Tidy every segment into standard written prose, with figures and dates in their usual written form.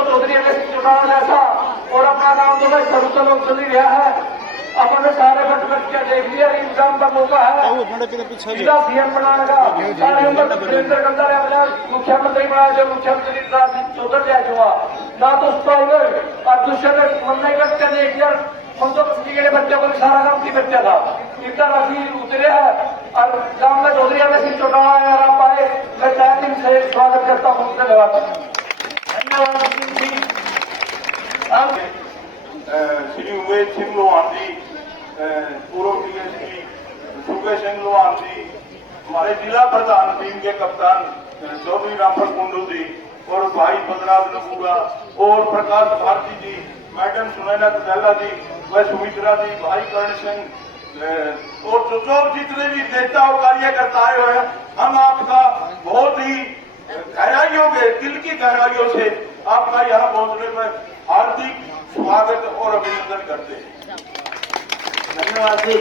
दोस्तों चौधरी अमर सिंह चौटाला जैसा और अपना नाम तो भाई सर्वोच्च लोग चल ही रहा है। अपने सारे बट क्या देख लिया एग्जाम का मौका है सीधा सीएम बनाने का। सारे उम्र सुरेंद्र करता है अपना मुख्यमंत्री बनाया जो मुख्यमंत्री चौधरी जाए हुआ ना तो उस पर और दूसरे मन नहीं करते एक यार हम तो के बच्चे को सारा काम की बच्चा था इतना राशि उतरे है और गांव में चौधरी अमर सिंह चौटाला अगर आप आए मैं तय दिन से स्वागत करता हूँ। धन्यवाद। श्री उमेश सिंह लोहान जी, पूर्व डीएसपी सुखे सिंह लोहान जी, हमारे जिला प्रधान टीम के कप्तान चौधरी रामफल कुंडू जी और भाई बदराज नबूरा और प्रकाश भारती जी, मैडम सुनैना कटैला जी, व सुमित्रा जी, भाई कर्ण सिंह और जो जितने भी नेता और कार्यकर्ता आए हुए हैं, हम आपका बहुत ही गहराइयों के दिल की गहराइयों से आपका यहाँ पहुंचने पर हार्दिक स्वागत और अभिनंदन करते हैं। धन्यवाद जी।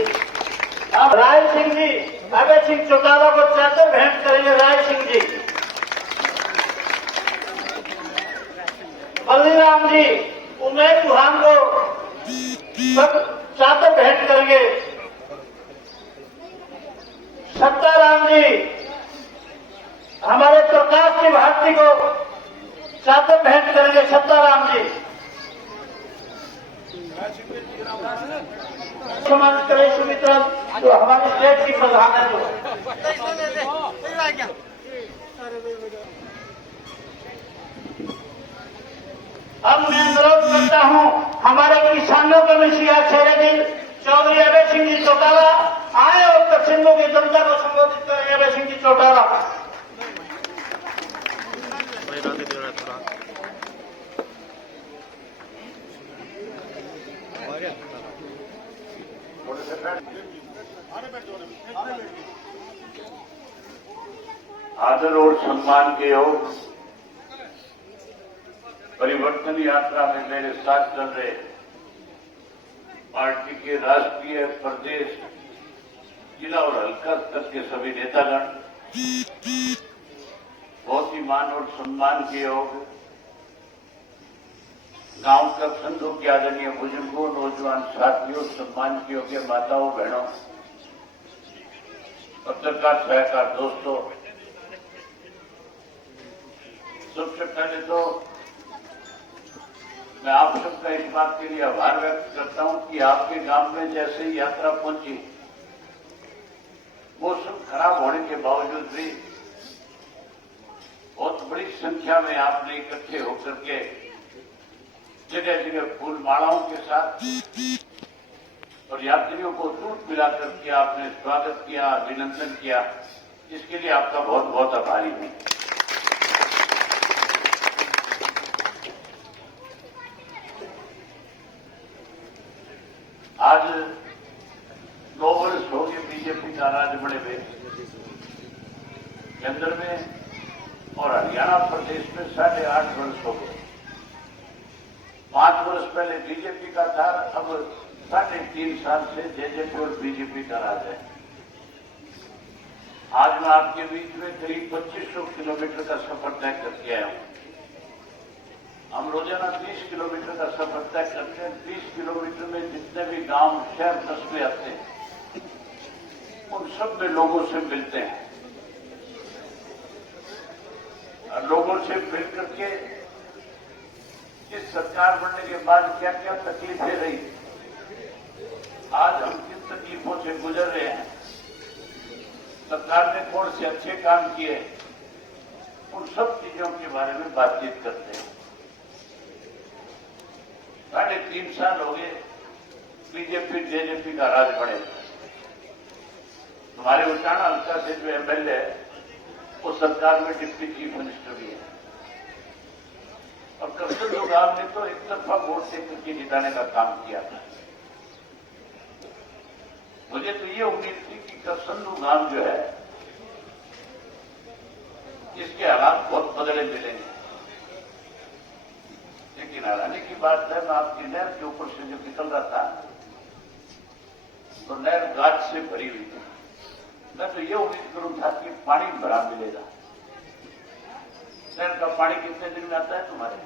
अब राय सिंह जी अभय सिंह चौटाला को चादर भेंट करेंगे। राय सिंह जी, बल्लीराम जी उमेश चौहान को सब चादर भेंट करेंगे। सत्ताराम जी हमारे प्रकाश की भारती को चादर भेंट करेंगे। सत्ताराम जी सम्मानित करें सुमित्रा जो हमारे स्टेट की प्रधान है। अब मैं अनुरोध करता हूं हमारे किसानों के मिसिया छेरे दिन चौधरी अभय सिंह जी चौटाला आए और दक्षिणों की जनता को संबोधित करें। अभय सिंह जी चौटाला। आदर और सम्मान के योग परिवर्तन यात्रा में मेरे साथ चल रहे पार्टी के राष्ट्रीय, प्रदेश, जिला और हल्का स्तर के सभी नेतागण, बहुत ही मान और सम्मान के योग गांव के संघों के आदरणीय बुजुर्गों, नौजवान साथियों, सम्मान के योग्य माताओं, बहनों, पत्रकार सहकार दोस्तों, सबसे पहले तो मैं आप सबका इस बात के लिए आभार व्यक्त करता हूं कि आपके गांव में जैसे ही यात्रा पहुंची, मौसम खराब होने के बावजूद भी बहुत बड़ी संख्या में आपने इकट्ठे होकर के जगह जगह फूल मालाओं के साथ और यात्रियों को दूध पिलाकर के आपने स्वागत किया, अभिनंदन किया। इसके लिए आपका बहुत बहुत आभारी हूं। आज 9 वर्ष हो गए बीजेपी का राज बड़े हुए। केंद्र में और हरियाणा प्रदेश में 8.5 वर्ष हो गए। 5 वर्ष पहले बीजेपी का था, अब 3.5 साल से जेजेपी और बीजेपी का राज है। आज मैं आपके बीच में करीब 2500 किलोमीटर का सफर तय करके आया हूं। हम रोजाना 30 किलोमीटर का सफर तय करते हैं। 30 किलोमीटर में जितने भी गांव, शहर, कस्बे आते हैं, उन सब में लोगों से मिलते हैं और लोगों से मिल करके इस सरकार बनने के बाद क्या क्या तकलीफें रही, आज हम किन तकलीफों से गुजर रहे हैं, सरकार ने कौन से अच्छे काम किए, उन सब चीजों के बारे में बातचीत करते हैं। 3.5 साल हो गए बीजेपी जेजेपी का राज बने। हमारे उचाना हल्का से जो एमएलए है वो सरकार में डिप्टी चीफ मिनिस्टर भी है और कसरत गांव ने तो एक तरफा वोट से करके जिताने का काम किया था। मुझे तो ये उम्मीद थी कि कसंदू गांव जो है इसके हालात बहुत बदले मिलेंगे, लेकिन हैरानी की बात है, मैं आपकी नहर के ऊपर से जो निकल रहा था तो नहर गाज से भरी हुई थी। मैं तो ये उम्मीद करूं था कि पानी भरा मिलेगा, शहर का पानी कितने दिन में आता है तुम्हारे?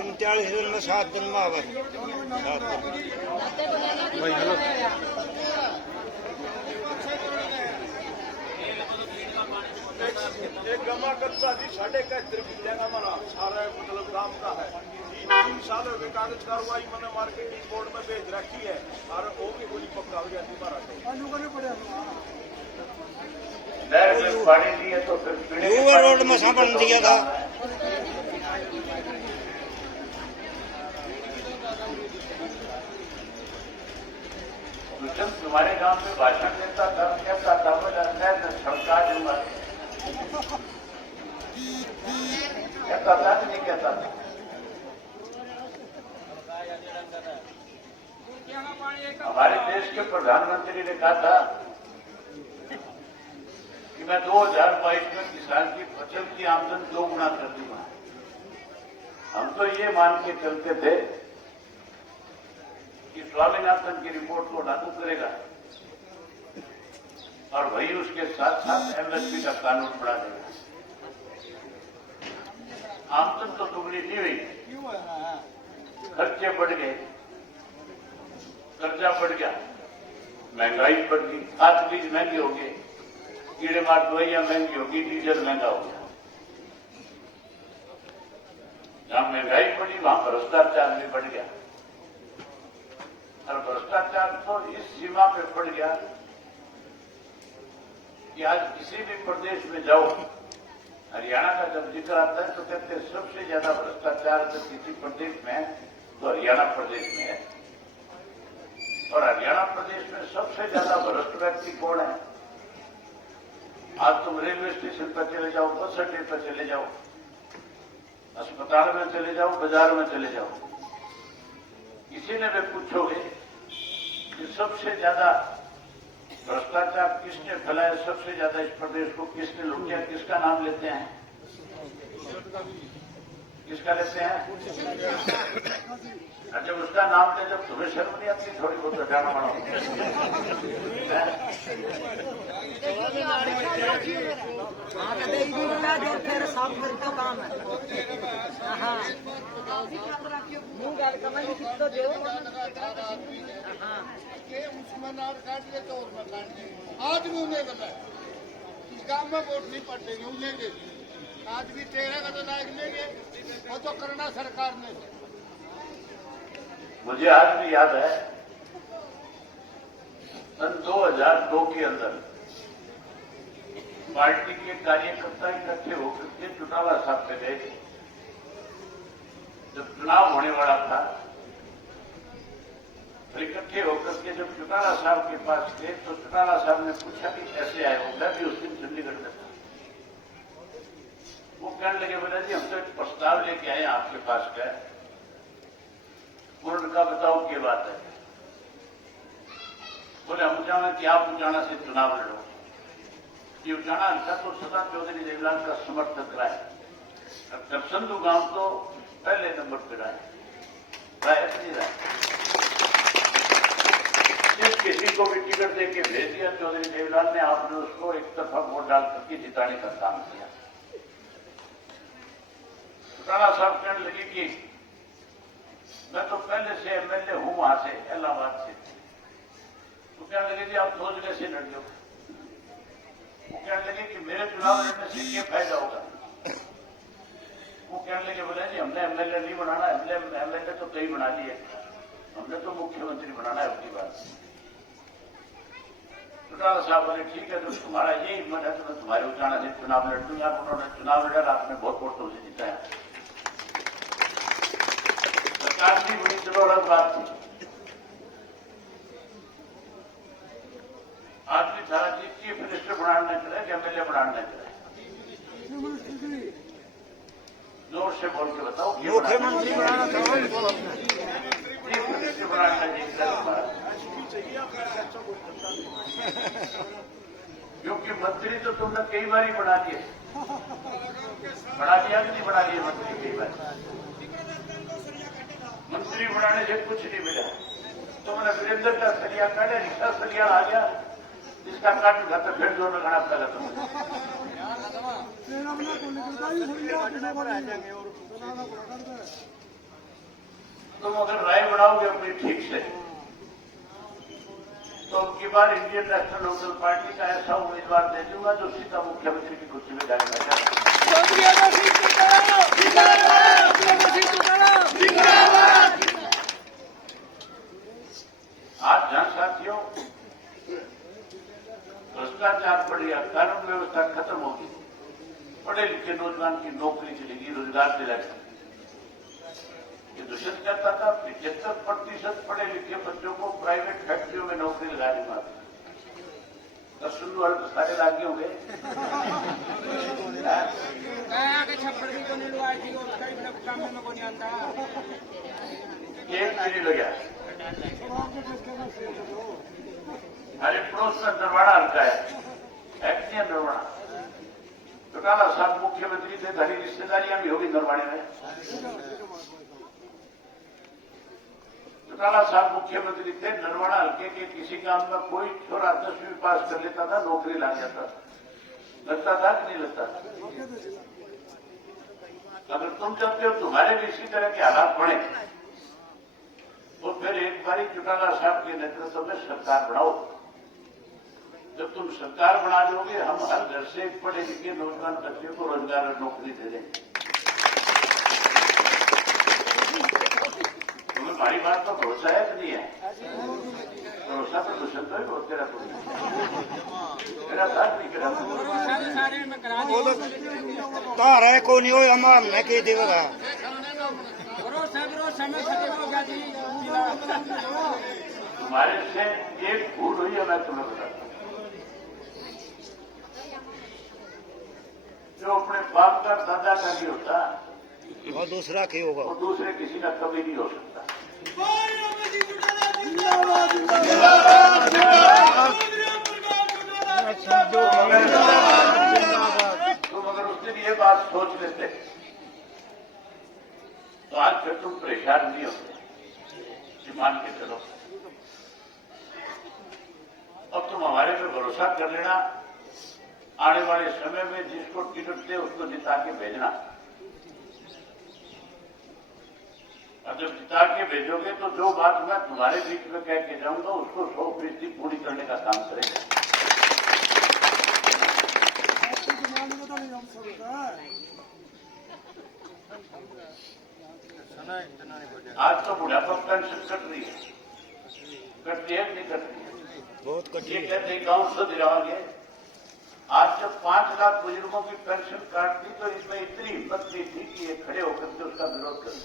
39 दिन में 7 दिन में आवे। भाई हेलो एक गमा कच्चा जी 1.5 किले का मना सारा मतलब गांव का है। 3 साल हो गए कागज कार्रवाई मैंने मार्केटिंग बोर्ड में भेज रखी है और वो भी गोली पक्का हो जाती मारा पानी दिए तो फिर रोड में सामान दिया था। तुम्हारे गांव में भाषण देता था कहता था बोला छड़का दूंगा कहता था कि नहीं कहता था? हमारे देश के प्रधानमंत्री ने कहा था कि मैं 2022 में किसान की फसल की आमदन 2 गुना कर दूंगा। हम तो ये मान के चलते थे कि स्वामीनाथन की रिपोर्ट को लागू करेगा और वही उसके साथ साथ एमएसपी का कानून बना देगा। आमदन तो दुगनी नहीं हुई, खर्चे बढ़ गए, कर्जा बढ़ गया, महंगाई बढ़ गई, खाद बीज महंगे हो गए, कीड़े मार दवाइयां महंगी होगी, डीजल महंगा हो गया। जहां महंगाई बढ़ी वहां भ्रष्टाचार भी बढ़ गया और भ्रष्टाचार तो इस सीमा पे बढ़ गया कि आज किसी भी प्रदेश में जाओ, हरियाणा का जब जिक्र आता है तो कहते हैं सबसे ज्यादा भ्रष्टाचार जब किसी प्रदेश में है तो हरियाणा प्रदेश में है। और हरियाणा प्रदेश में सबसे ज्यादा भ्रष्ट व्यक्ति कौन है? आज तुम रेलवे स्टेशन पर चले जाओ, बस अड्डे पर चले जाओ, अस्पताल में चले जाओ, बाजार में चले जाओ, किसी ने भी पूछोगे कि सबसे ज्यादा भ्रष्टाचार किसने फैलाया, सबसे ज्यादा इस प्रदेश को किसने लूटा, किसका नाम लेते हैं? किसका लेते हैं? जब उसका नाम ले, जब तुम्हें शर्म नहीं आती थोड़ी बहुत हटाना पड़ा? आज भी उन्हें गला इस गांव में वोट नहीं पड़ते उन्हें दे आज भी 13 का लायक लेंगे और तो करना सरकार ने। मुझे आज भी याद है सन 2002 के अंदर पार्टी के कार्यकर्ता इकट्ठे होकर के चौटाला साहब पे गए। जब चुनाव होने वाला था तो इकट्ठे होकर के जब चौटाला साहब के पास गए तो चौटाला साहब ने पूछा कि कैसे आए हो? मैं भी उस दिन चंडीगढ़ में था। वो कहने लगे बोला जी हम तो एक प्रस्ताव लेके आए आपके पास गए। उन्होंने कहा बताओ क्या बात है? बोले हम चाहें कि आप उचाना से चुनाव लड़ो। ये उचाना अच्छा तो सदा चौधरी देवलाल का समर्थक रहा है, संधु गांव तो पहले नंबर पर रहा है, नहीं रहा। जिस किसी को भी टिकट देके भेज दिया चौधरी देवलाल ने, आपने उसको एक तरफा वोट डाल करके जिताने का काम किया। राणा साहब कहने लगे कि मैं तो पहले से एमएलए हूं वहां से, इलाहाबाद से। तो कहने लगे जी आप 2 जगह से लड़ लो। वो कहने लगे कि मेरे चुनाव लड़ने से क्या फायदा होगा? वो कहने लगे बोले जी हमने एमएलए नहीं बनाना, एमएलए तो कई बना लिए, हमने तो मुख्यमंत्री बनाना है अपनी बात। चौटाला साहब बोले ठीक है तो तुम्हारा ये हिम्मत है तो मैं तुम्हारे उचाना से चुनाव लड़ दूंगा। उन्होंने चुनाव लड़ा, आपने बहुत वोटों से जिताया। सरकार की बड़ी चलो अलग बात थी। आदमी सारा चीज चीफ मिनिस्टर बनाना चले कि एमएलए बनाना चले? जोर से बोल के बताओ। मुख्यमंत्री बनाना चीफ मिनिस्टर बनाना क्योंकि मंत्री तो तुमने कई बार ही बना दिए, बना दिया कि नहीं बना दिए मंत्री? कई बार मंत्री बनाने से कुछ नहीं मिला। तुमने वीरेंद्र का सलिया काटे, रिक्शा सलिया आ गया, इसका काट खाता फिर दोनों गणा लगा तुम अगर राय बनाओगे अपनी ठीक से तो अब की बार इंडियन नेशनल लोकदल पार्टी का ऐसा उम्मीदवार दे दूंगा जो सीधा मुख्यमंत्री की कुर्सी में जाने लगा। आज जहां साथियों भ्रष्टाचार बढ़ गया, कानून व्यवस्था खत्म होगी, पढ़े लिखे नौजवान की नौकरी चलेगी, रोजगार दिलाएगा। ये दुष्यंत कहता था 75% पढ़े लिखे बच्चों को प्राइवेट फैक्ट्रियों में नौकरी लगा दूंगा। तब सुनने वाले तो सारे लागे होंगे। एक नहीं लगा। हमारे पड़ोस में नरवाड़ा हल्का है, एक्टिया नरवाड़ा। चौटाला साहब मुख्यमंत्री थे, धनी रिश्तेदारियां भी होगी नरवाड़े में। चौटाला साहब मुख्यमंत्री थे, नरवाड़ा हल्के के किसी काम में कोई छोरा 10वीं पास कर लेता था, नौकरी लग जाता था। लगता था कि नहीं लगता? अगर तुम चाहते हो तुम्हारे भी इसी तरह के हालात बने तो फिर एक बारी चौटाला साहब के नेतृत्व में सरकार बनाओ। जब तुम सरकार बना दोगे, हम हर घर से पढ़े लिखे नौजवान बच्चे को रोजगार और नौकरी दे देंगे। तुम्हें हमारी बात पर भरोसा है कि नहीं है? भरोसा तो दुष्यंत ही बहुत तेरा साथ नहीं करा। तार है को नहीं हो हमार मैं कह देगा तुम्हारे से एक भूल हुई है, मैं तुम्हें बताता हूं। जो अपने बाप का दादा का नहीं होता और दूसरा क्या होगा? वो दूसरे किसी का कभी नहीं हो सकता। तुम अगर उस दिन ये बात सोच लेते तो आज फिर तुम परेशान नहीं होते। मान के चलो, अब तुम हमारे पे भरोसा कर लेना। आने वाले समय में जिसको टिकट दे उसको जिता के भेजना, और जब जिता के भेजोगे तो जो बात मैं तुम्हारे बीच में कह के जाऊंगा उसको 100% पूरी करने का काम करेंगे। आज तो बुढ़ापा पेंशन कट रही है, कटती है नहीं कटती है? बहुत ये कठिन कहते गांव से दिलाओगे। आज जब 5 लाख बुजुर्गों की पेंशन काट दी तो इसमें इतनी हिम्मत नहीं थी कि ये खड़े होकर के उसका विरोध करें।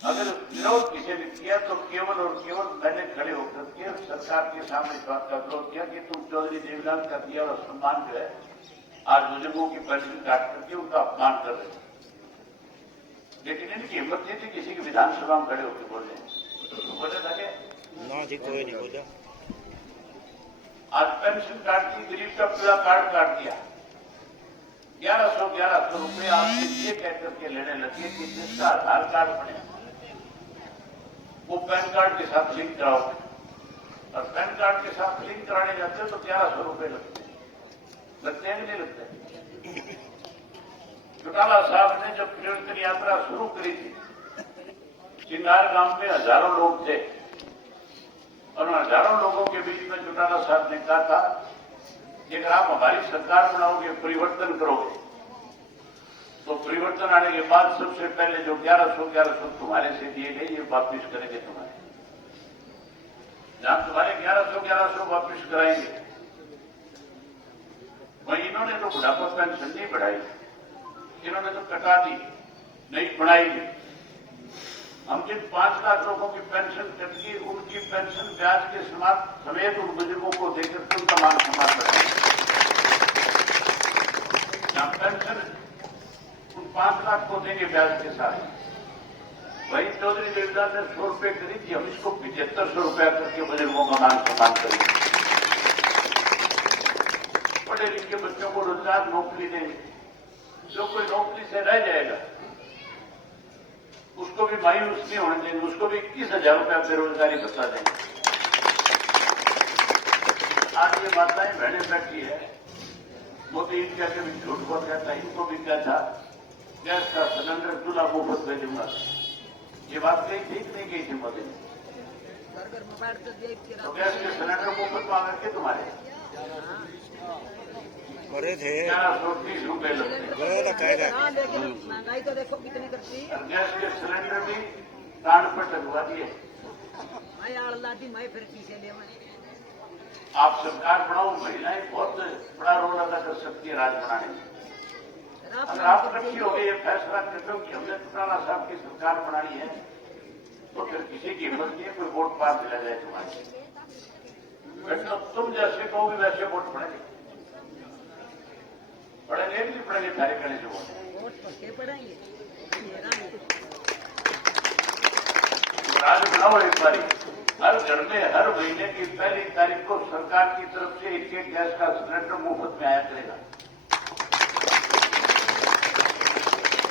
अगर विरोध किसी ने किया तो केवल और केवल मैंने खड़े होकर के सरकार के सामने इस बात का विरोध किया कि तुम चौधरी देवीलाल का दिया और सम्मान जो है आज बुजुर्गों की पेंशन काट करके उनका अपमान कर रहे हैं। लेकिन इनकी हिम्मत नहीं थी किसी की विधानसभा में खड़े होकर बोले था कि ना जी कोई नहीं बोला। आज पेंशन कार्ड की गरीब का पीला कार्ड काट दिया। 1100 रुपए आपसे ये कहकर के लेने लगे कि जिसका आधार कार्ड बने वो पैन कार्ड के साथ लिंक कराओगे, और पैन कार्ड के साथ लिंक कराने जाते तो 1100 रुपए लगते हैं कि नहीं लगते? चौटाला साहब ने जब कीर्तन यात्रा शुरू करी थी, सिंगार गांव में हजारों लोग थे और उन हजारों लोगों के बीच में चौटाला साहब ने कहा था कि अगर आप हमारी सरकार बनाओगे, परिवर्तन करोगे, तो परिवर्तन आने के बाद सबसे पहले जो 1100 तुम्हारे से दिए गए ये वापिस करेंगे तुम्हारे। जहां तुम्हारे 1100 वापिस कराएंगे, वहीं इन्होंने तो बुढ़ापा पेंशन नहीं बढ़ाई, इन्होंने तो कटा दी, नहीं बढ़ाई नहीं। हम जिन 5 लाख लोगों की पेंशन कटी, उनकी पेंशन ब्याज के समेत उन बुजुर्गों को देकर उनका मान सम्मान करेंगे। जहां पेंशन उन 5 लाख को देंगे ब्याज के साथ, वही चौधरी देवीलाल ने 100 रुपए करी थी, हम इसको 7500 रुपया करके बुजुर्गों का मान सम्मान करेंगे। पढ़े लिखे बच्चों को रोजगार नौकरी देंगे। जो कोई नौकरी से रह जाएगा उसको भी मायूस नहीं होने देंगे, उसको भी 21,000 रुपया बेरोजगारी बता देंगे। आज ये माताएं बहनें बैठी है, मोदी इनका कभी झूठ बोल कहता, इनको भी क्या था गैस का सिलेंडर चूल्हा मुफ्त भेजूंगा। ये बात कही ठीक नहीं गई थी मोदी ने। तो गैस के सिलेंडर मुफ्त मांगे के तुम्हारे करे थे 1130 रुपए लगते। महंगाई तो देखो कितनी करती है। और गैस के सिलेंडर भी कान पर लगवा दिए। मैं आड़लाती मैं फिर पीछे ले मैं आप सरकार बनाओ, महिलाएं बहुत बड़ा रोल अदा कर सकती है राज बनाने में। अगर आप इकट्ठी हो गए ये फैसला करते हो कि हमने चौटाला साहब की सरकार बनानी है, तो फिर किसी की हिम्मत नहीं है कोई वोट पार दिला जाए तुम्हारे। तो तुम जैसे कहोगे वैसे वोट पड़ेंगे, पढ़ेंगे कि नहीं पढ़ेंगे थारे करने से वोट पक्के पड़ेंगे। राज बनाओ एक बारी, हर घर में हर महीने की पहली तारीख को सरकार की तरफ से एक गैस का सिलेंडर मुफ्त में आया करेगा।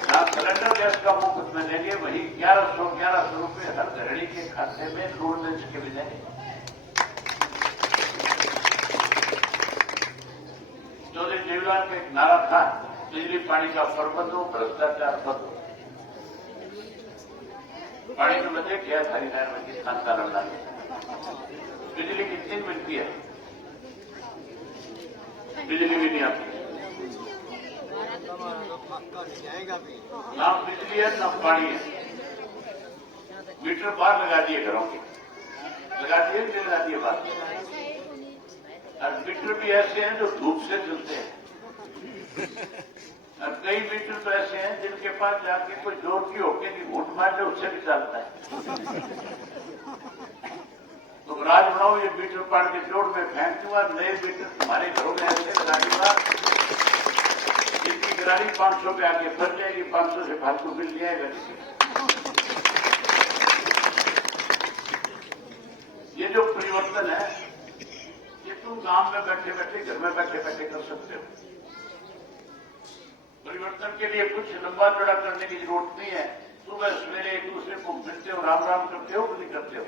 जहां सिलेंडर गैस का मुफ्त में देंगे वही 1100 रुपए हर गृहिणी के खाते में लोन देने के भी देंगे। चौधरी देवीलाल का एक नारा था, बिजली पानी का प्रबंध हो, भ्रष्टाचार बंद हो। पानी में बचे क्या सारी नहर में किसान का लड़ना है। बिजली कितनी मिलती है? बिजली भी नहीं आती। ना बिजली है ना पानी है। मीटर बाहर लगा दिए घरों के, लगा दिए नहीं लगा दिए बाहर। और मीटर भी ऐसे हैं जो धूप से चलते हैं, और कई मीटर तो ऐसे हैं जिनके पास जाके कोई जोर की होके की घूट मार ले उससे भी चलता है। तो राज बनाओ, ये मीटर पाड़ के जोड़ में फेंक दूंगा, नए मीटर तुम्हारे घरों में ऐसे लगा दूंगा जिनकी गिरानी 500 पे आके फंस जाएगी, 500 से फालतू बिल ले आएगा किसी। ये जो परिवर्तन है ये तुम गांव में बैठे बैठे घर में बैठे बैठे कर सकते हो। परिवर्तन के लिए कुछ लंबा चौड़ा करने की जरूरत नहीं है। सुबह सवेरे एक दूसरे को मिलते हो, राम राम करते हो कि नहीं करते हो?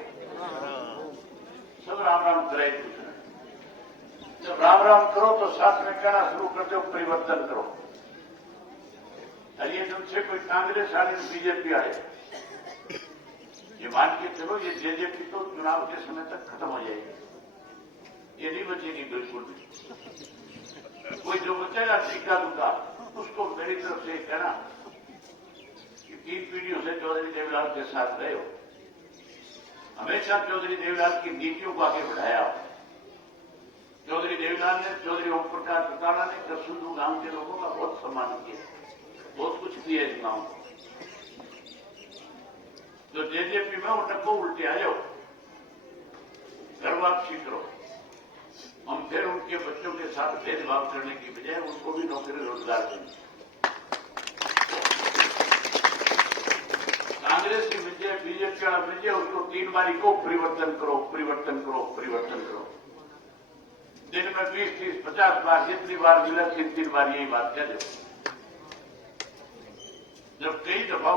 सब राम राम करे एक दूसरे। जब राम राम करो तो साथ में कहना शुरू करते हो परिवर्तन करो। और ये तुमसे कोई कांग्रेस आए बीजेपी आए, ये मान के चलो ये जेजेपी तो चुनाव के समय तक खत्म हो जाएगी, ये नहीं बचेगी बिल्कुल भी। कोई जो बचेगा सीखा दूंगा उसको मेरी तरफ से कहना कि 3 पीढ़ियों से चौधरी देवीलाल के साथ रहे हो, हमेशा चौधरी देवीलाल की नीतियों को आगे बढ़ाया। चौधरी देवीलाल ने, चौधरी ओम प्रकाश चौटाला ने करसुंदू गांव के लोगों का बहुत सम्मान किया, बहुत कुछ किया इस गांव को। तो जेजेपी में उनको उल्टे आ जाओ, घर वापसी करो। हम फिर उनके बच्चों के साथ भेदभाव करने की बजाय उनको भी नौकरी रोजगार देंगे। कांग्रेस की विजय, बीजेपी का विजय, उसको 3 बारी को परिवर्तन करो, परिवर्तन करो, परिवर्तन करो। दिन में 20, 30, 50 बार जितनी बार मिले 3 बार यही बात कह दो। जब कई दफा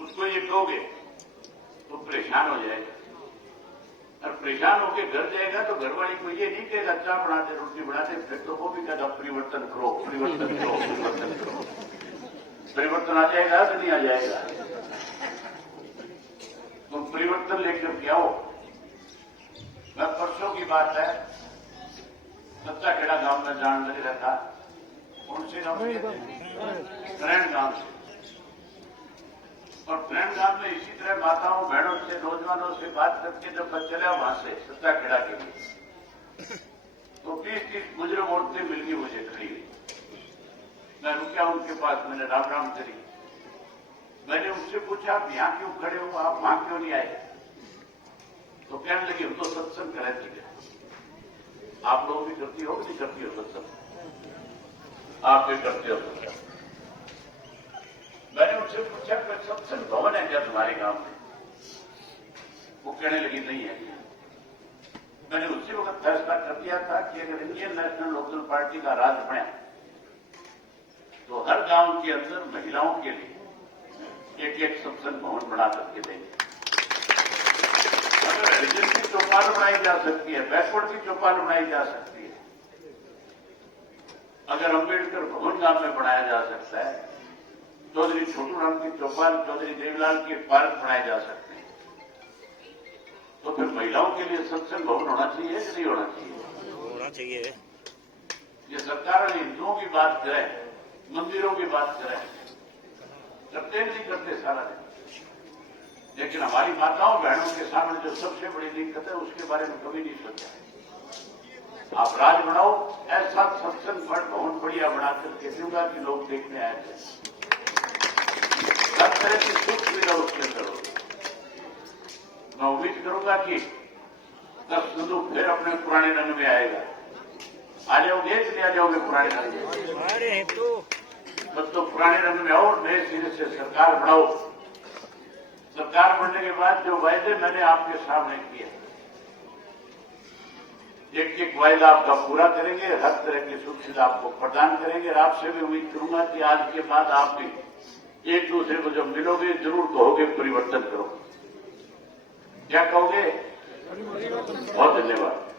उसको ये कहोगे तो परेशान हो जाएगा, और परेशान होकर घर जाएगा तो घरवाली को ये नहीं कहेगा चाय बना दे, रोटी बना दे, फिर तो वो भी कहेगा परिवर्तन करो, परिवर्तन करो, परिवर्तन करो। परिवर्तन आ जाएगा कि नहीं आ जाएगा? तुम परिवर्तन लेकर के आओ। मैं परसों की बात है, सत्ता खेड़ा गांव में जान लग रहा था, उनसे गांव ग्रैंड गांव से, और ग्रैंड गांव में इसी तरह माताओं बहनों से नौजवानों से बात करके जब मैं चला वहां से सत्ता खेड़ा के लिए, तो 20-30 बुजुर्ग औरतें मिलकर मुझे खड़ी हुई। मैं रुका उनके पास, मैंने राम राम करी। मैंने उनसे पूछा आप यहां क्यों खड़े हो, आप वहां क्यों नहीं आए? तो कहने लगे हम तो सत्संग करें थे। आप लोग भी करती हो कि नहीं करती हो सत्संग? आप भी करते हो सत्संग। मैंने उनसे पूछा कि सत्संग भवन है क्या तुम्हारे गांव में? वो कहने लगी नहीं है। मैंने उसी वक्त फैसला कर दिया था कि अगर इंडियन नेशनल लोकदल पार्टी का राज बने तो हर गांव के अंदर महिलाओं के लिए एक सत्संग भवन बना करके देंगे। अगर हरिजन की चौपाल बनाई जा सकती है, बैकवर्ड की चौपाल बनाई जा सकती है, अगर अंबेडकर भवन गांव में बनाया जा सकता है, चौधरी छोटूराम की चौपाल, चौधरी देवीलाल के पार्क बनाए जा सकते हैं, तो फिर महिलाओं के लिए सत्संग भवन होना चाहिए कि नहीं होना चाहिए? होना चाहिए। ये सरकार हिंदुओं की बात करे, मंदिरों की बात करे, करते नहीं करते सारा दिन। लेकिन हमारी माताओं बहनों के सामने जो सबसे बड़ी दिक्कत है उसके बारे में कभी नहीं सोचा। आप राज बनाओ, ऐसा सत्संग भवन बढ़िया बना करके दूंगा कि लोग देखने आए थे, हर तरह की सुख सुविधा उसके अंदर होगी। मैं उम्मीद करूंगा कि तब संदूक फिर अपने पुराने रंग में आएगा। आ जाओगे कि नहीं आ जाओगे पुराने रंग में? अरे तो बस तो पुराने रंग में आओ, नए सिरे से सरकार बनाओ। सरकार बनने के बाद जो वायदे मैंने आपके सामने किए, एक एक वायदा आपका पूरा करेंगे, हर तरह की सुख सुविधा आपको प्रदान करेंगे। और आपसे भी उम्मीद करूंगा कि आज के बाद आप भी एक दूसरे को जब मिलोगे जरूर कहोगे परिवर्तन करो। क्या कहोगे? बहुत धन्यवाद।